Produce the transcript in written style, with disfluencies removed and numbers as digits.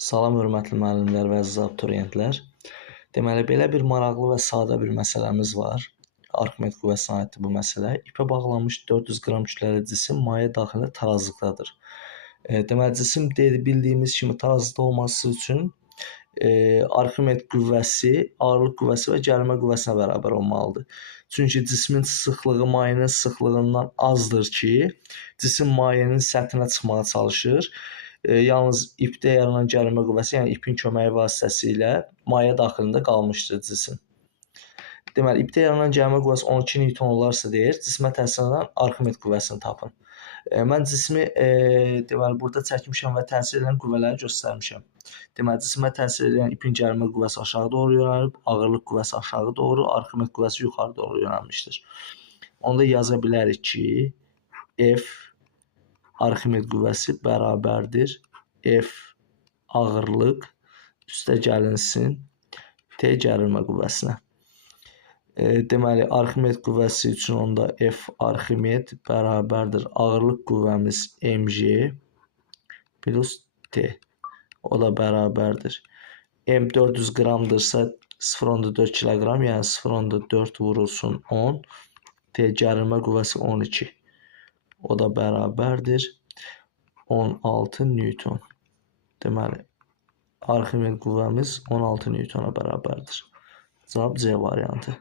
Salam hörmətli müəllimlər və əziz abituriyentlər. Deməli, belə bir maraqlı və sadə bir məsələmiz var. Arximed qüvvəsinə aiddir bu məsələ. İpə bağlanmış 400 qram kütləli cisim maye daxilində tarazlıqdadır. Deməli, cisim bildiyimiz kimi tarazlıqda olması üçün Arximed qüvvəsi ağırlıq qüvvəsi və gərilmə qüvvəsinə bərabər olmalıdır. Çünki cismin sıxlığı mayenin sıxlığından azdır ki, cisim mayenin səthinə çıxmağa çalışır. Yalnız ipdə yaranan gərilmə qüvvəsi, yəni ipin köməyi vasitəsilə maye daxilində qalmışdır cisim. Deməli, ipdə yaranan gərilmə qüvvəsi 12 Newton olarsa deyir, cismə təsir edən Arximed qüvvəsini tapın. Mən cismi deməli burada çəkmişəm və təsir edən qüvvələri göstərmişəm. Deməli, cisimə təsir edən ipin gərilmə qüvvəsi aşağı doğru yönəlib, ağırlıq qüvvəsi aşağı doğru, Arximed qüvvəsi yuxarı doğru yönəlmişdir. Onda yaza bilərik ki, F Arximed qüvvəsi bərabərdir F ağırlıq üstə gəlinsin T gərilmə qüvvəsinə. Deməli, Arximed qüvvəsi üçün onda F Arximed bərabərdir ağırlıq qüvvəmiz mg plus T. O da bərabərdir. M 400 qramdırsa 0,4 kiloqram, yəni 0,4 vurulsun 10. T gərilmə qüvvəsi 12. O da bərabərdir 16 Newton. Deməli, Arximed qüvvəmiz 16 Newtona bərabərdir. Cavab C variantı.